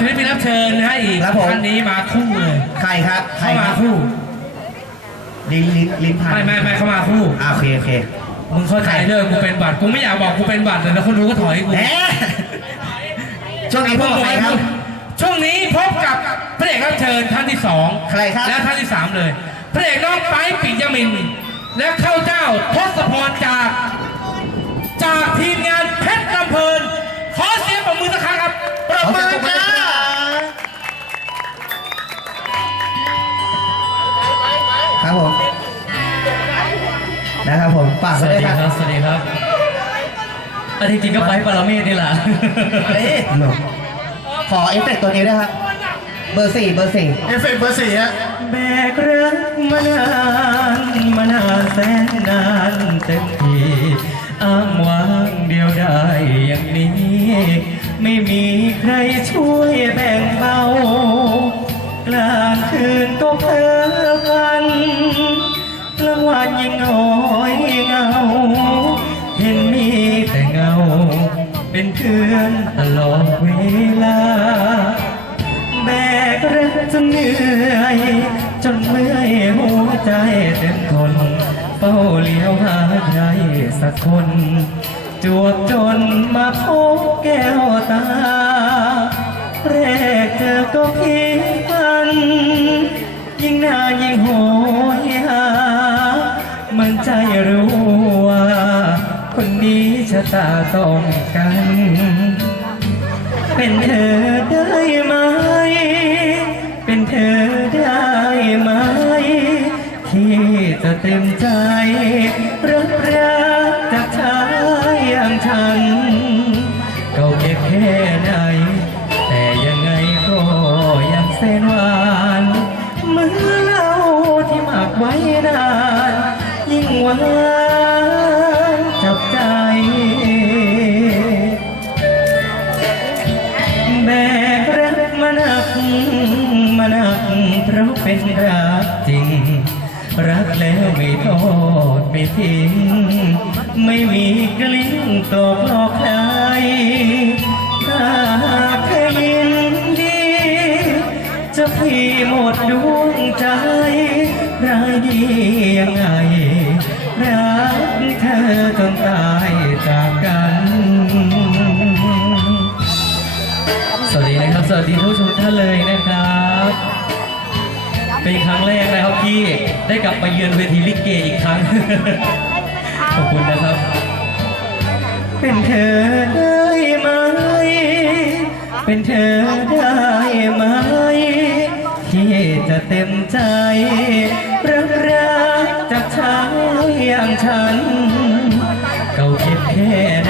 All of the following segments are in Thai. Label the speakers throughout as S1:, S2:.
S1: ศิลปินรับเชิญนะฮะอีก
S2: ครับผม
S1: ท่านนี้มาคู่เลย
S2: ใครครับ ใคร
S1: เข้า
S2: ค
S1: มา
S2: รับ
S1: คู่
S2: ลิ้นลิ้นลิ้นพัน
S1: ไม่ไม่ไม่เข้ามาคู่
S2: อ่าโอเคโอเค
S1: มึงเข้าใจเด้อกูเป็นบัตรกูไม่อยากบอกกูเป็นบัตรแต่แล้วคนรู้ก็ถอยกู
S2: แหมช่วงนี้พวกใครครับ
S1: ช่วงนี้พบกับพระเอกรับเชิญท่านที่สอง
S2: ใครครับ
S1: และท่านที่สามเลยพระเอกน้องไปปิยมินทร์และเข้าเจ้าทศพรจาก จากทีมงานเพชรลำเพลิน ส
S2: ไว้
S3: วัส
S2: ด้วย
S3: ดี
S2: ครับ
S3: ครับ สวัสดีครับ อันที่จริงก็ไปปรเมศนี่แหละ
S2: เอ้ยหลบขอเอฟเฟกต์ตัวนี้ด้วยครับ เบอร์สี่เบอร์สี่
S4: เอฟเฟกต์เบอร์สี่ฮะ
S3: แบกรักมานานมานานแสนนานเต็มทีอ้างว้างเดียวได้อย่างนี้ ไม่มีใครช่วยแบ่งเบากลางคืนก็เพ้อพันกลางวันยิ่งน้อ เคือนตลอดเวลา แบกรักจนเหนื่อย จนเมื่อยหัวใจเต็มทนเฝ้าเลี้ยวหาใครสักคน จวบจนมาพบแก้วตาแรกเจอก็เพียงพัน ยิ่งนานยิ่งโหยหามันใจรู้ ตาต้องกัน เป็นเธอได้ไหม เป็นเธอได้ไหม ที่จะเต็มใจรักเรา ราเป็นรักจริง รักแล้วไม่ทอดไม่ทิ้งไม่มีกลิ้งตกหลอกใครถ้าหากเธอยินดี จะพี่หมดดวงใจร้ายดียังไงรักเธอจนตายจากกันสวัสดีนะครับ สวัสดีผู้ชมทุกท่านเลยนะครับ เป็นครั้งแรกนะครับที่ได้กลับมาเยือนเวทีลิเกอีกครั้ง ขอบคุณนะครับ เป็นเธอได้ไหม เป็นเธอได้ไหม ที่จะเต็มใจ รับรักจากชายอย่างฉัน เก่าคิดแค่ไหน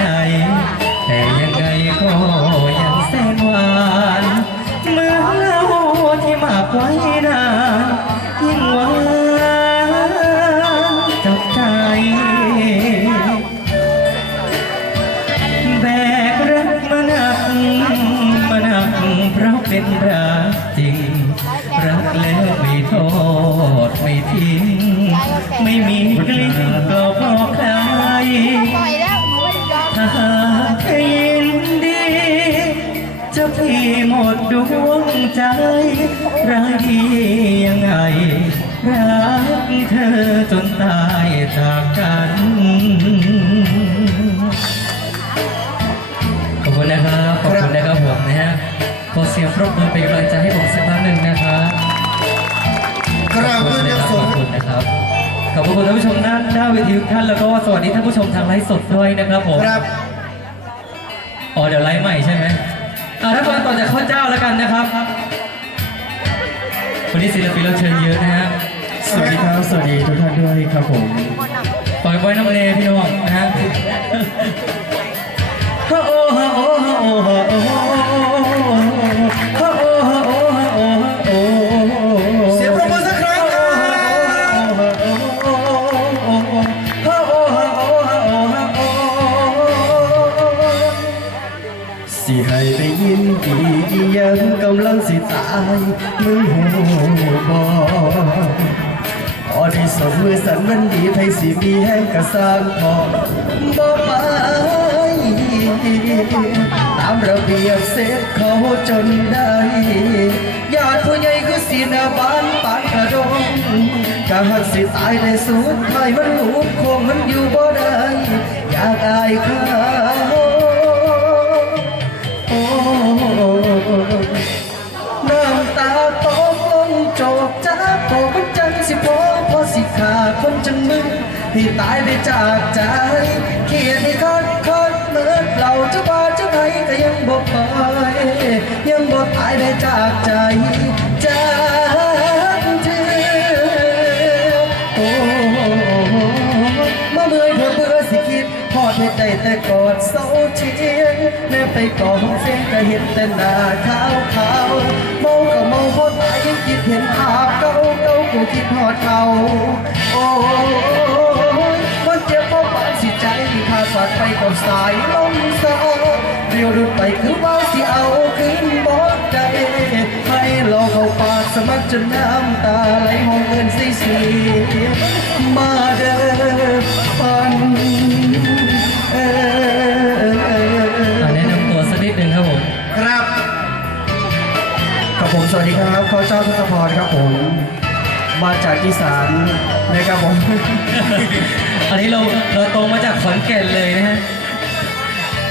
S3: หมด
S5: ด
S3: วงใจรักดียังไง รักเธอจนตายจากกัน ขอบคุณนะครับ ขอบคุณนะครับผมนะฮะ ขอเสียงปรบมือเป็นกำลังใจให้ผมสักครั้งหนึ่งนะครับ
S4: กราบเพื่อน
S3: ข
S4: ยั
S3: อบ
S4: สูง
S3: คุณนะครับขอบคุณท่านผู้ชมหน้าหน้าเวทีทุกท่านแล้วก็สวัสดีท่านผู้ชมทางไลฟ์สดด้วยนะครับผม
S4: ครับ
S3: อ๋อเดี๋ยวไลฟ์ใหม่ใช่ไหม อ่าถ้าฟังต่อจากข้าวเจ้าแล้วกันนะครับ วันนี้ศิลปินเราเชิญเยอะนะฮะ
S4: สวัสดีครับ สวัสดีทุกท่านด้วยครับผม
S3: ปล่อยไว้น้ำเลพี่น้องนะฮะฮะโอ้ฮะโอ้ฮะโอ้ฮะโอ้โอฮะโอ้โอำลังสิตายมือหูบอพอได้สมมือสันวันดีไทยสิมีแห้งกระสร้างพอบ่ไปตามระเบียบเสร็จเขาจนได้
S4: ญาติผู้ใหญ่ก็สีหน้าบานปานกระดงกะหักสิตายในสุดท้ายมันหูคงมันอยู่บ่ได้อยากอายเขา คนจังมึงที่ตายไปจากใจเขียนให้คอดคอดเมื่อเราจะบาจะไงก็ยังบอกไปยังบอกตายไปจากใจจากเธอโอ้มาเมื่อยเธอเบื่อสิคิดพอดเหตุใดแต่กอดเสาเทียนแม่ไปกอดเสียงก็เห็นแต่หน้าขาวขาวๆเมาก็เมาพอตายยังคิดเห็นภาพเก่าเก่า กูคิดหอดเขาโอ้ยมันเจ็บเพราะปานสิใจที่ขาสาดไปกับสายลมสาเรียวรุดไปคือว่าสิเอาคืนบ่ได้ให้เราเข้าปากสมัครจนน้ำตาไหลมองเงินสีสีมาเด้อปันเออ
S3: แนะนำตัวสักนิดหนึ่งครับผม
S4: ครับ ครับผม สวัสดีครับข้าเจ้าทุกพรครับผม มาจากอีสานนะครับผม
S3: อันนี้เราเราตรงมาจากขอนแก่นเลยนะฮะ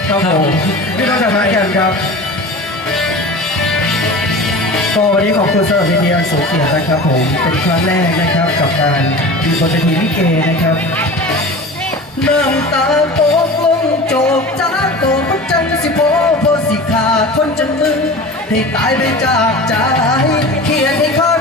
S4: ครับผมพี่น้องจากขอนแก่นครับ ก็วันนี้ขอบคุณสำหรับวิทยาสูงเกียรตินะครับ ผมเป็นครั้งแรกนะครับ กับการดูบนเวทีลิเกนะครับน้ำตาตกลงโจกจากโตก็จังสิพอพอสิขาดคนจังมึงให้ตายไปจากใจเขียนให้คอด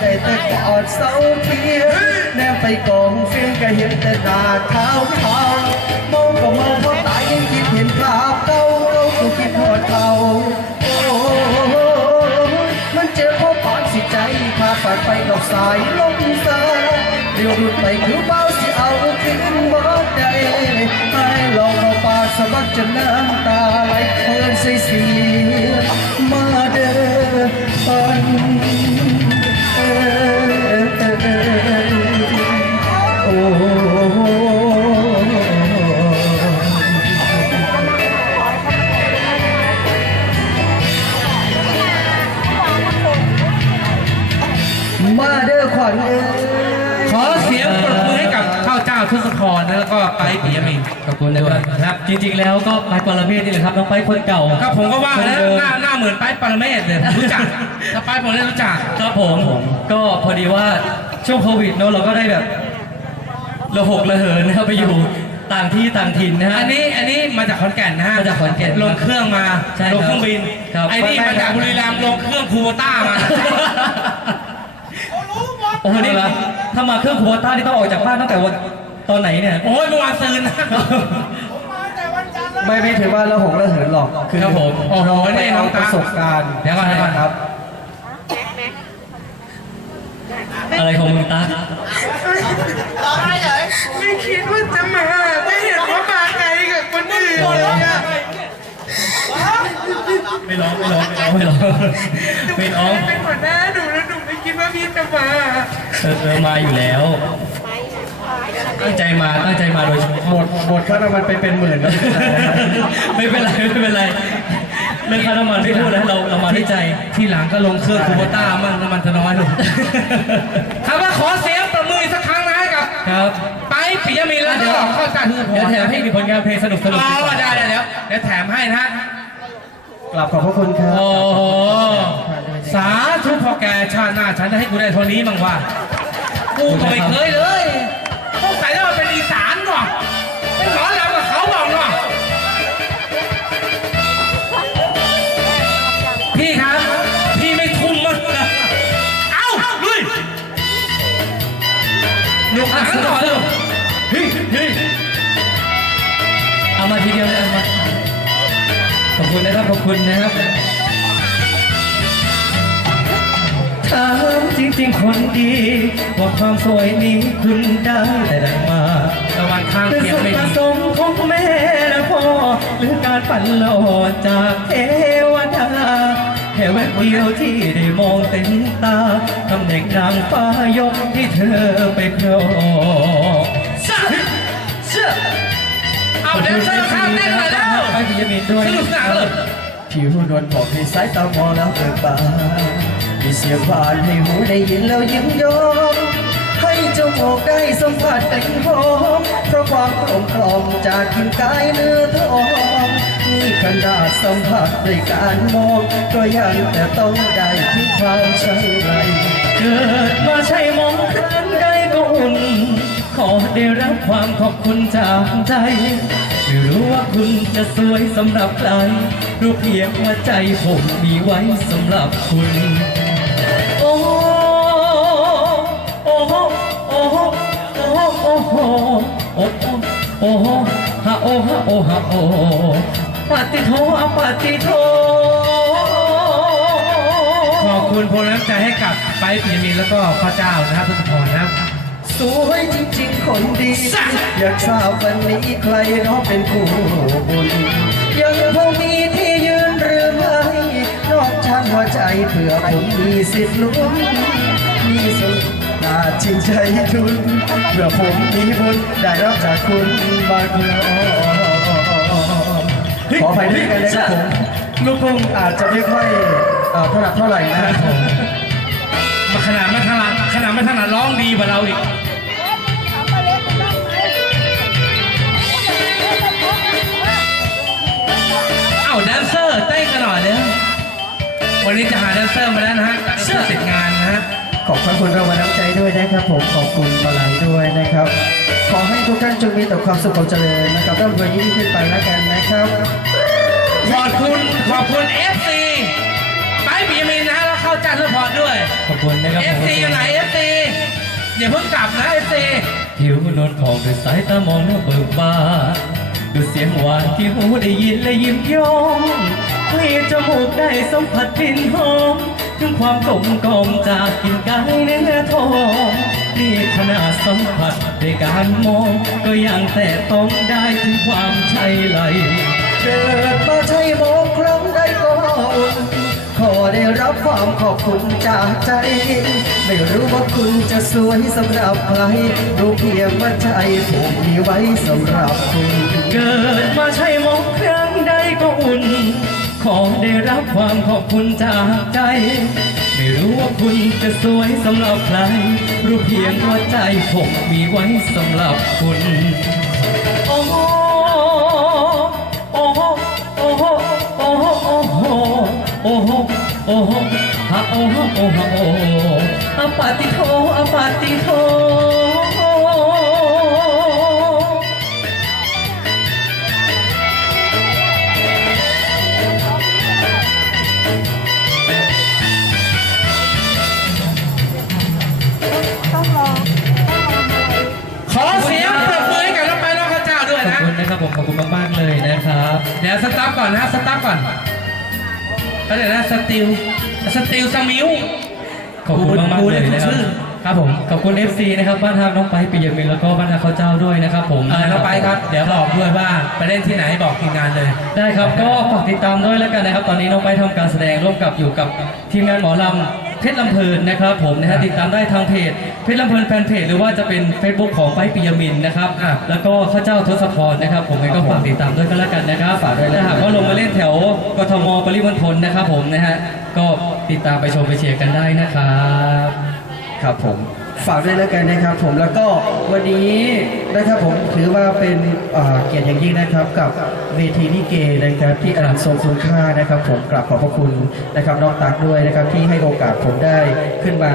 S4: ได้แต่กอดเสาเทียนแนมไปกองเฟียงก็เห็นแต่หน้าขาวขาวเมาก็มาเพราะตายยังคิดเห็นภาพเก่าเราก็คิดหอดเขาโอ้มันเจ็บพราะปานสิใจขาดปาดไปกับสายลมสาเดียวรุดไปคือเบาสิเอาคืนบ่ได้ให้ลองเอาปากสะบัดจนน้ำตาไหลเพื่อนใส่สี
S1: เจ้าทศพรนะแล้วก็ไปปิยมิน
S3: ขอบคุณนะครับครับ จริงๆแล้วก็ไปปรเมศนี่แหละครับน้องไปคนเก่า
S1: ก็ผมก็ว่า
S3: คน
S1: แล้ว
S3: เดิม
S1: หน้าหน้าเหมือนไปปรเมศเลยรู้จักถ้าไปผมได้รู้จัก
S3: ครับผมก็พอดีว่าช่วงโควิดเนอะเราก็ได้แบบระหกระเหินนะครับไปอยู่ต่างที่ต่างถิ่นนะฮะ
S1: อันนี้อันนี้มาจากขอนแก่นนะฮะ
S3: มาจากขอนแก่น
S1: ลงเครื่องมา
S3: ใช่ครับ
S1: ลงเครื่องบิน
S3: ครับ
S1: ไอ้นี่มาจากบุรีรัมย์ลงเครื่องคูโบต้ามา
S3: โอ้โหนี่ถ้ามาเครื่องโควต้านี่ต้องออกจากบ้านตั้งแต่วันตอนไหนเนี่ย
S1: โอ้ยเมื่อวานซืนนะ
S4: ไม่ไม่ถือว่าเราหงระเหินหรอกคือ
S1: ครับผมโอ้โห
S4: เราไป
S1: นี่น้
S4: เอา
S1: อง
S4: ป
S1: ตา
S4: ระสบการณ์
S1: เดี๋ยวก่อนเดี๋ยวก่อน
S4: ครับ
S3: อะไรของมึงตา
S6: ไม่คิดว่าจะมาไม่เห็นว่ามาไกลกับคนอื่นเลยอะ
S3: ไม่ร้องไม่ร้องไม่ร้องไม่ร้อง
S6: เป็นหัวหน้าหนูแล้วหนูไม่คิดว่าพี่จะมา
S3: เออเออมาอยู่แล้ว ตั้งใจมาตั้งใจมาโดยเฉพาะ
S4: หมดหมดค่าน้ำมันไปเป็นหมื่นแล้ว
S3: ไม่เป็นไรไม่เป็นไรเรื่องค่าน้ำมันไม่พูดแล้วเราเรามาด้วยใจ
S1: ที่หลังก็ลงเครื่องคูโบต้ามั่งน้ำมันจะน้อยลงครับว่าขอเสียงประมืออีกสักครั้งนะให้กับ
S3: ครับ
S1: ไปปิยมินแล้วก็ข้าวเจ้าทศพร
S3: เดี๋ยวแถมให้อีกผลงานเพลงสนุกสนุก
S1: อ๋
S3: ดีก
S1: อ
S3: ว่า
S1: ได้ได้เดี๋ยวเดี๋ยวแถมให้นะฮะ
S4: กลับขอบพระคุณครับ
S1: โอ้โหสาธุพอ แกชาติหน้าฉันจะให้กูได้เท่านี้มั้งวะกูก็ไม่เคยเลยพวกใส่แล้วมันเป็นอีสานว่ะเป็นหมอลำกับเขาบอกว่ะพี่ครับ พี่ไม่ทุ่มมั้งเอ้าลุยหนุกหนังต่อเลย
S3: เฮ้ยเฮ้ยเอามาทีเดียวเลยเอามาขอบคุณนะครับขอบคุณนะครับ ถามจริงๆคนดี ว่าความสวยนี้คุณได้แต่ไหนมา
S1: ระวังข้าง
S3: เป็น
S1: เคียง
S3: ส่วน
S1: ไม่
S3: ผ
S1: ดี
S3: สมของแม่และพ่อหรือการปั่นหล่อจากเทวดาแค่แวบเดียวที่ได้มองเต็มตาตำแหน่งนางฟ้ายกให้เธอไปครอง
S1: สะเชื่อเอาแดนเซอร์ข้ามเต้นหน่อยแล้ว
S3: ไปปิยมินด้วย
S1: สนุกสนานเลย
S4: ผิวนวลบอกให้สายตามองแล้วเบิกบาน มีเสียงผ่านให้หูได้ยินแล้วยิ้มยอมให้จมูกได้สัมผัสกลิ่นหอมเพราะความกลมกล่อมจากกินกายเนื้อทองนี่ขนาดสัมผัสด้วยการมองก็ยังแต่ต้องได้ถึงความใช่ไร
S3: เกิดมาใช่มองครั้งใดก็อุ่นขอได้รับความขอบคุณจากใจไม่รู้ว่าคุณจะสวยสำหรับใครรู้เพียงว่าใจผมมีไว้สำหรับคุณ โอ้โอ้โอ้โอ้ฮะโอ้ฮะโอ้ฮะโอ้ปฏิโทอะปฏิโท
S1: ขอบคุณพลน้ำใจให้กับไปปิยมินแล้วก็พระเจ้านะครับทุกคนนะครับ
S4: สวยจริงๆคนดี อยากทราบวันนี้ใครเนาะเป็นคู่บุญยังพอมีที่ยืนหรือไม่นอกชานหัวใจเผื่อผมมีสิทธิ์ลุ้นาจริงใจทุนเพื่อผมมีบุญได้รับจากคุณมาครองขออภัยด้วยกันนะครับผมลูกทุ่งอาจจะไม่ค่อยเอ่อถนัดเท่าไหร่นะครับผม
S1: มาขนาดไม่ถนัดขนาดไม่ถนัดร้องดีกว่าเราอีกเอาแดนเซอร์เต้นกันหน่อยเลยวันนี้จะหาแดนเซอร์มาแล้วนะฮะเสื้อติดงานนะฮะ
S4: อบพระคุณรางวัลน้ำใจด้วยนะครับผมขอบคุณมาลัยด้วยนะครับ ขอให้ทุกท่านจงมีแต่ความสุขความเจริญนะครับร่ำรวยยิ่งขึ้นไปแล้วกันนะครับ
S1: ขอบคุณขอบคุณ FC ไปปิยมินนะฮะแล้วเข้าจ้างสปอร์ตด้วย
S3: ขอบคุณนะครับผม
S1: FC อยู่ไหน FC อย่าเพิ่งกลับนะ FC
S3: ผิวนวลของด้วยสายตามองแล้วเบิกบานด้วยเสียงหวานที่หูได้ยินและยิ้มย้อมให้จมูกได้สัมผัสกลิ่นหอม ถึงความกลมกล่อมจากกินกายเนื้อทองนี่ขนาดสัมผัสด้วยการมอง ก็ยังแต่ต้องได้ถึงความใช่ไหล
S4: เกิดมาใช่มงครั้งใดก็อุ่นขอได้รับความขอบคุณจากใจ ไม่รู้ว่าคุณจะสวยสำหรับใครรู้เพียงว่าใจผมมีไว้สำหรับคุณ
S3: เกิดมาใช่ม ขอได้รับความขอบคุณจากใจ ไม่รู้ว่าคุณจะสวยสำหรับใคร รู้เพียงว่าใจผมมีไว้สำหรับคุณ โอ้โหโอ้โหโอ้โหโอ้โหโอ้โหโอ้โหโอ้โหฮะโอ้โหโอ้โหโอ้อะปาติโทอะปาติโท
S1: นะ
S3: คุณนะครับผมขอบคุณมากๆเลยนะครับ
S1: เดี๋ยวสต็อปก่อนนะสต็อปก่อนเขาเดี๋ยวนะสติลสติลสมิว
S3: ขอบคุณมาก
S1: กู
S3: ๆเล
S1: ได้
S3: ย
S1: ทุก
S3: นะครั
S1: ชื่
S3: บ
S1: อ
S3: ครับผมขอบคุณ FC นะครับบ้านทางน้องไปปิยมินแล้วก็บ้านทางข้าวเจ้าด้วยนะครับผม
S1: เออน้องไปครับเดี๋ยวบอกด้วยว่าไปเล่นที่ไหนบอกทีมงานเลย
S3: ได้ครับก็ฝากติดตามด้วยแล้วกันนะครับ ตอนนี้น้องไปทำการแสดงร่วมกับอยู่กับทีมงานหมอลำ เพชรลำเพลินนะครับผมนะฮะติดตามได้ทางเพจเพชรลำเพลินแฟนเพจหรือว่าจะเป็น Facebook ของไปปิยมินนะครับ
S1: อะ
S3: แล้วก็ข้าเจ้าทศพรนะครับ ผมก็ฝากติดตามด้วยก็แล้วกันนะครับฝากด้วยถ้าหากว่าลงมาเล่นแถวกทมปริมณฑลนะครับผมนะฮะก็ติดตามไปชมไปเชียร์กันได้นะครับ
S4: ครับผม ฝากด้วยแล้วกันนะครับผมแล้วก็วันนี้นะครับผมถือว่าเป็นเกียรติอย่างยิ่งนะครับ กับเวทีลิเกนะครับที่อันทรงคุณค่านะครับ ผมกราบขอบพระคุณนะครับน้องตักด้วยนะครับที่ให้โอกาสผมได้ขึ้นมา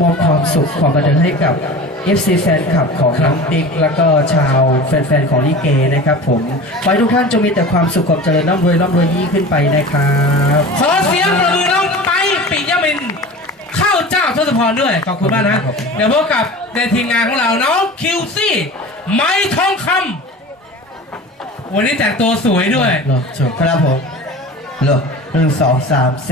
S4: มอบความสุขความบันเทิงให้กับ FC แฟนคลับของน้องติ๊กแล้วก็ชาวแฟนๆของลิเกนะครับ ผมขอให้ทุกท่านจงมีแต่ความสุขความเจริญร่ำรวยร่ำรวยยิ่งขึ้นไปนะครับ
S1: ขอเสียงปรบมือน้องไปปิยมิน เข้าเจ้าทศพรด้วย ขอบคุณมากนะ เดี๋ยวพบกับในทีมงานของเราน้องคิวซี่ ไม้ทองคำวันนี้แต่งตัวสวยด้วย
S4: ครับผมเหรอหนึ่งสองสาม